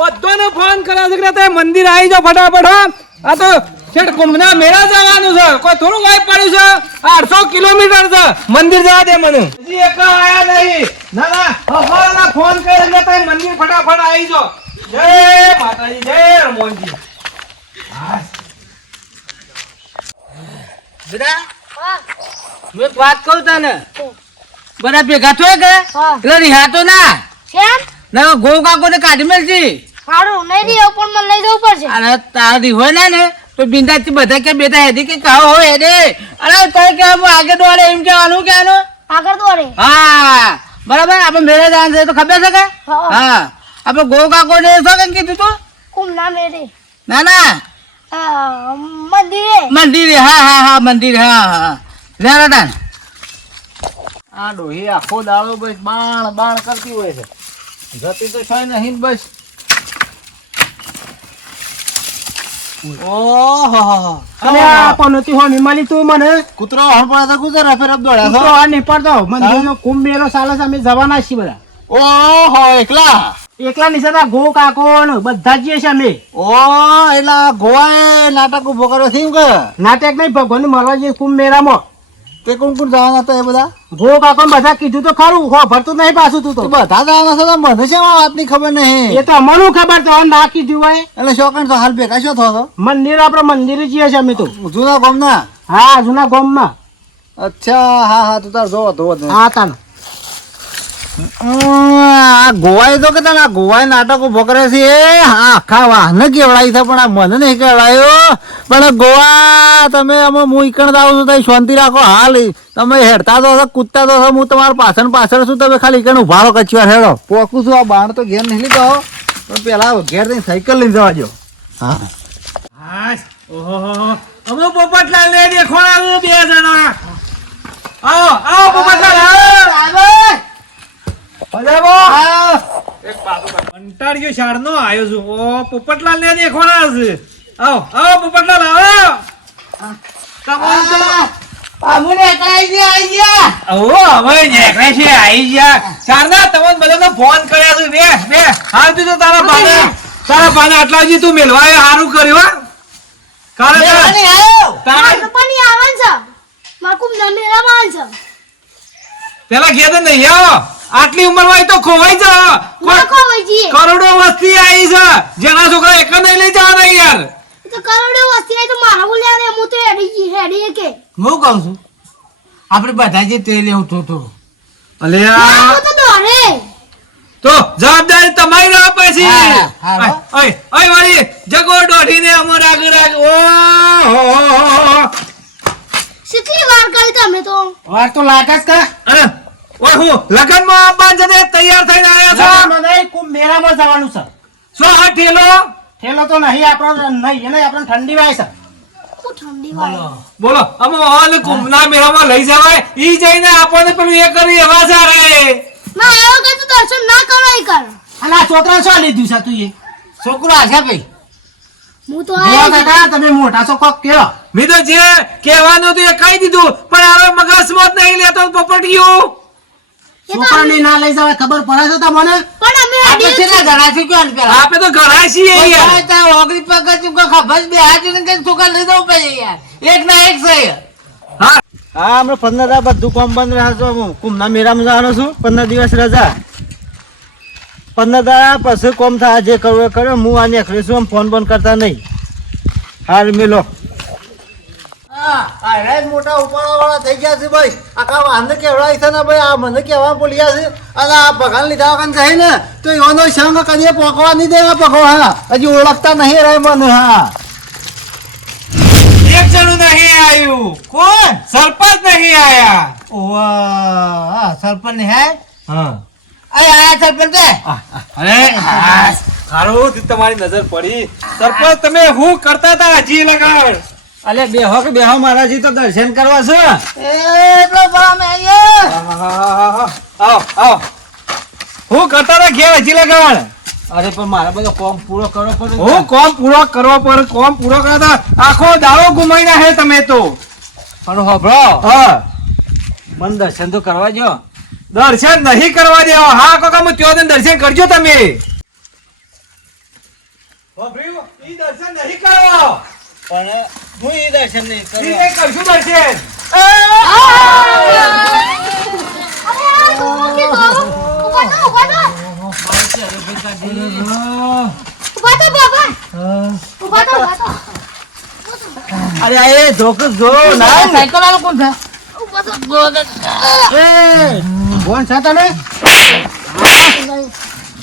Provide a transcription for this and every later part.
બધાને ફોન કર્યા છે કે તે મંદિર આવી જાવ ફટાફટ. આ તો છેડ કુંભના મેળા જવાનું છે. કોઈ થોડું વાઈ પડ્યું છે? આઠસો કિલોમીટર છે. મંદિર જવા દે મને. હજી એક આયા નહીં. ના ના. હવાના ફોન કરે એટલે તમે મંદિર ફટાફટ આવી જાઓ. જય માતાજી જય રમોનજી બધા હું. એક વાત કહું તને? બધા ભેગા થયો કે. એટલે રિહાતો ના? કેમ? ના ગો કાકો ને કાઢી મેલજી. સારું નહીં રહ્યો પણ મને લઈ જવું પડશે. અરે તારી હોય ને ને તો બિંદાથી બધા કે બેટા હેદી કે કહો હો હેડે. અરે તઈ કે આગળ આગે દોડે એમ કહેવાનું આનું? આગળ દોડે. હા બરાબર? આપણે મેળે જવાનું છે તો ખબર છે કે? હા. હા. આપણે ગો કાકો ને શું કેમ કીધું તું? કુમ ના મેરે ના ના. મંદિરે. મંદિરે હા હા હા મંદિર હા હા લે આ ડોહી આખો દાડો બસ બાણ બાણ કરતી હોય છે. જતી તો છે નહીં બસ. ઓહો. અને આ પનોતી હોમી મળી તું મને કૂતરો હણ પડે તો કૂતરો રફ દોડ્યા કૂતરો આ નહીં પડતો. મંદિરનો કુંભ મેળો ચાલે છે અમે જવાના છીએ બધા. ઓહો એકલા? એકલા નીચે તા ગો કાકો ને બધા જ જઈએ છીએ અમે. ઓ એટલે ગોવાએ નાટક ઊભો કર્યો છે કે? નાટક નહીં ભગવાન મળવા જઈએ કુંભ મેળામાં તે કોણ કોણ જવાના હતા એ બધા? ગો કાકો બધા કીધું તો ખરું. હો ભરતું નહીં પાછું તું તો. બધા જવાના હતા તો મને છે વાતની ખબર નહીં? એ તો અમને ખબર તો ના કીધું હોય. એટલે શોકણ તો હાલ ભેગા શું થતો મંદિર આપણે મંદિરે જઈએ છીએ અમે તો. જૂના ગોમના? હા જૂના ગોમમાં. અચ્છા હા હા તું તાર જોવો જ. હા તાન આ ગોવાય તો કે તને આ ગોવાએ નાટકો ભોકરે છે. એ આખા વાહને કેવડાવી છે પણ આ મને નહીં કેવડાયો પણ ગોવા તમે અમે હું ઈકણ દાવ છું તમે શાંતિ રાખો. હાલ તમે હેડતા તો હશો, કૂદતા તો હશો, હું તમારા પાછળ પાછળ છું તમે ખાલી ઈકણ ઉભારો કચવા હેડો. પોકું છું આ બાણ તો ઘેર નહીં લીધો. પણ પેલા ઘેર જઈને સાયકલ લઈ જવા જો હા. હા ઓહોહો. અમે પોપટલાલ ને છે બે જણા. આવો આવો પોપટલાલ આવો પધારો. એક પાછો પાછો. કંટાળ્યો શાળનો આવ્યો છું. ઓ પોપટલાલ ને દેખવાના છે. આવો આવો પોપટલાલ આવો. તમારું તો આવો હવે નેકળે છે આઈ ગયા. શારના તમોન બધાને ફોન કર્યા છે. બે બે હાલ તું તો તારા પાને તારા પાને આટલા હજી તું મેલવાય સારું કર્યું હા. કારણ તારા પપ્પાની આવન છે. પેલા ઘેર નહીં આવો. આટલી ઉંમર હોય તો ખોવાઈ જા. કરોડો વસ્તી આવી છે. જેના છોકરા એક નહીં લઈ જવાના યાર. તો કરોડો વસ્તી આવી તો મારા હું તો હેડી હેડી કે હું કહું છું આપણે બધા જે તે લેવું તો ના, હું તો દોડે તો જવાબદારી તમારી ના પછી. ઓય ઓય વાળી જગો દોઢીને અમર આગળ રાખ ઓ હો હો. કેટલી વાર કરી તમે તો? વાર તો લાગે જ કે. અરે ઓય હું જને તૈયાર થઈને આવ્યા છો. જવાનું નહીં, કુંભ મેળામાં જવાનું છે. શું આ ઠેલો? થેલો તો નહીં આપણો નહીં એને આપણે ઠંડી વાય છે. બોલો. અમે કુંભના મેળામાં લઈ જવાય ઈ જઈને આપણને પેલું એ કરી એવા ના એવો કઈ તો દર્શન ના કરો કર. અને આ છોકરા શું લીધું છે તું એ? છોકરો આશા ભાઈ. હું તો જોવા તમે મોટા છો કોક કયો મેં તો જે કહેવાનું હતું એ કહી દીધું પણ હવે મગજમાં જ નહીં લેતો પોપટિયું છોકરાને ના લઈ જવાય ખબર પડે છે તમને? પણ અમે આપણે કેટલા જણા છે કયો પેલા આપણે તો ઘણા છીએ યાર. ઓગળી પગ ચૂકો ખબર બે હાથ ને કઈ છોકરા લઈ જવું પડે યાર. એક ના એક છે. હા. હા હમણાં પંદર દાડા બધું કોમ બંધ રહ્યા છો હું કુંભના મેળામાં જવાનો છું પંદર દિવસ રજા. પંદર દાડા પછી કોમ થાય જે કરવું એ કરો હું છું આમ ફોન બંધ કરતા નહીં. હાલ મેલો. મોટા ઉપાડા વાળા થઈ ગયા છે ભાઈ. આખા વાહન કેવડાય છે ને ભાઈ આ મને કેવા બોલ્યા છે. અને આ ભગવાન લીધા વગર જાય ને તો એનો સંગ કદી પોકવા નહીં દેવા પકો હા હજી ઓળખતા નહીં રહે મને હા. એક જણું નહીં આવ્યું કોણ? સરપંચ નહીં આયા. ઓવા સરપંચ હે હા. અરે આ સરપંચ અરે ખારું તમારી નજર પડી. સરપંચ તમે હું કરતા હતા? હજી લગાડ. અલે બેહો કે બેહો મારાજી તો દર્શન કરવા છે. એટલો આયો આવો આવો હું કરતા રે ઘેર હજી લગાડ અરે પણ મારા બધો કોમ પૂરો કરવો પડે હું કોમ પૂરો કરવો પડે કોમ પૂરો કરતા આખો દાડો ગુમાઈ હે તમે તો. પણ હોભળો. હા. મને દર્શન તો કરવા જો દર્શન નહીં કરવા દેવો. હા કોકા હું ત્યો દર્શન કરજો તમે. હોભળ્યું? ઈ દર્શન નહીં કરો. પણ હું ઈ દર્શન નહીં નહીં કરશું દર્શન? અરે એ ધોક જો ના સાયકલ વાળો કોણ છે? એ કોણ છે તને?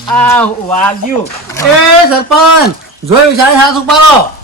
આ વાગ્યું. એ સરપંચ જોયું છે હાથ ઉપાડો.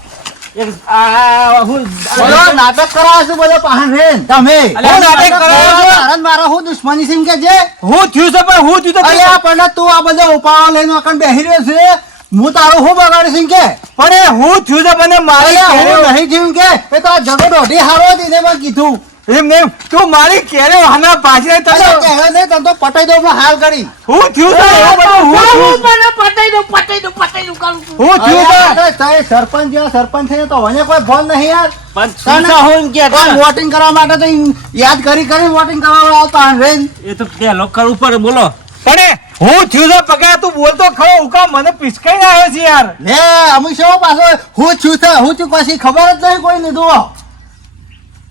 નાટક કરાવો છો બોલો પાહન તમે. નાટક કરાવો છો? મારા હું દુશ્મની સિંહ કે છે. હું થયું છે પણ હું થયું તો અલ્યા પણ તું આ બધો ઉપાડો લઈને અકણ બેહી રહ્યો છે. હું તારું હું બગાડી સિંહ કે. પણ હું થયું છે મને મારી નહીં જીવ કે. એ તો આ જગો દોઢી હારો હતી મેં કીધું. એમ નહીં તું મારી કેરે વાના પાછે તને કહે નહીં તને તો પટાઈ દઉં હાલ કરી. હું થયું તો એવું બધું? હું મને પટાઈ દો, પટાઈ દો, પટાઈ દો કરું હું થયું તો? તારે સરપંચ જેવા સરપંચ થઈને તો મને કોઈ ભોલ નહીં યાર. પણ હું કે પણ વોટિંગ કરવા માટે તો યાદ કરી કરી વોટિંગ કરવા આવતા રેન એ તો કે લોકર ઉપર બોલો. પડે હું થયું છે પગા તું બોલતો ખરો ઉકા મને પિસકાઈ આવ્યો છે યાર. લે અમુ શું પાછો હું છું હું છું પછી ખબર જ નહીં કોઈ લીધું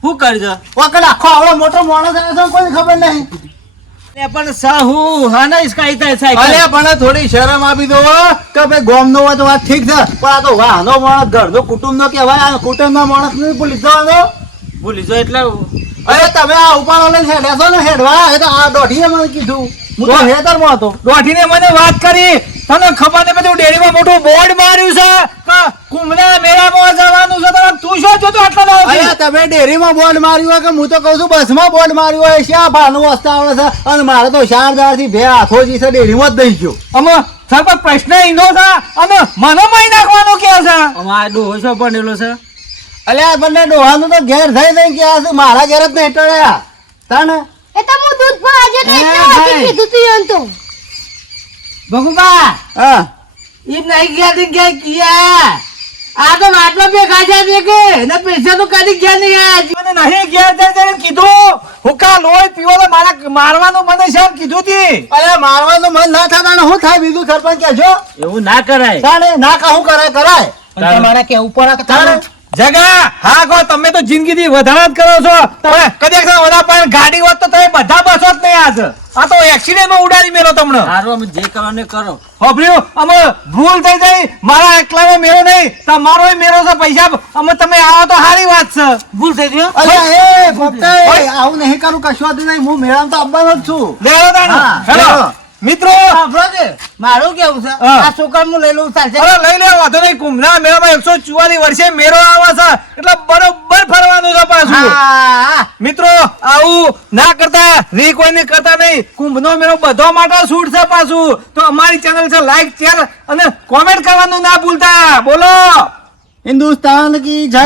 શું કરજો? ઓકલ આખો આવડો મોટો માણસ આવે છે કોઈ ખબર નહીં. પણ સાહુ હા ના ઇસકાઈ થાય અરે પણ થોડી શરમ આપી દો કે ભાઈ ગોમ નો વાત વાત ઠીક છે પણ આ તો વાહનો માણસ ઘરનો કુટુંબ નો કહેવાય આ કુટુંબ ના માણસ નહીં ભૂલી જવાનો. ભૂલી જો એટલે અરે તમે આ ઉપાડો લઈને હેડેશો ને હેડવા? એ તો આ દોઢીએ મને કીધું. હું તો હેતરમાં હતો. દોઢીને મને વાત કરી. તને ખબર ને બધું બોર્ડ માર્યું છે? કે કુંભના મેળામાં જવાનું છે તો તું શું જોતો આટલો લાવ? અરે તમે ડેરીમાં બોર્ડ માર્યું હોય કે હું તો કહું છું બસમાં બોર્ડ માર્યું હોય શા ભાનું વસ્તા આવે છે? અને મારે તો ચાર દાડથી બે આખો જી છે ડેરીમાં જ દઈ ગયો. અમે સરપંચ પ્રશ્ન ઈનો છે અને મને મહી નાખવાનું કે છે? અમારે ડોહો છો બનેલો છે? અલ્યા આ બંને ડોહાનું તો ઘેર થઈ થઈ ગયા છે મારા ઘેર જ નહીં ટળ્યા. તાને એ તો હું દૂધ આજે તો કીધું તું એમ તો. ભગુબા! હા. ઈ નહીં ગયા થી ગયા ગયા. આ તો માટલો ભેગા છે તે કે ને પૈસા તો કદી ગયા નહીં આયા મને નહીં જઈને કીધું હુકા લોહી પીવો તો મારા મારવાનું મને છે એમ કીધું તી. અરે મારવાનું મન ના થતા ને શું થાય? બીજું સરપંચ કહેજો. એવું ના કરાય. ના ના કહું કરાય? કરાય. પણ તમારે કેવું પડે જગા! હા કો તમે તો જિંદગીથી વધારા જ કરો છો. તમે કદાચ વધારે પણ ગાડી હોત તો તમે બધા બસો જ નહીં આજ. આ તો એક્સિડન્ટમાં ઉડાડી મેલો તમને. સારું અમે જે કરવાનું એ કરો. હોભર્યું? અમે ભૂલ થઈ જાય મારા એકલાનો મેળો નહીં. તમારો મેળો છે પૈસા. અમે તમે આવો તો સારી વાત છે. ભૂલ થઈ ગયો અરે એ ફક્ત આવું નહીં કરું કશું નહીં. હું મેળામાં તો આવવાનો જ છું. લેવો તાણ. મિત્રો! મારું કેવું છે? આ છોકરા હું લઈ લઉં ચાલશે. અરે લઈ લે વાંધો નહીં. કુંભના મેળામાં એકસો ચુવાલીસ વર્ષે મેળો આવે છે. એટલે બરોબર ફરવાનું છે પાછું. હા. મિત્રો આવું ના કરતા રી કોઈને કરતા નહીં. કુંભનો મેળો બધો માટે શૂટ છે પાછું. તો અમારી ચેનલ છે લાઈક શેર અને કોમેન્ટ કરવાનું ના ભૂલતા. બોલો. હિન્દુસ્તાન કી જય.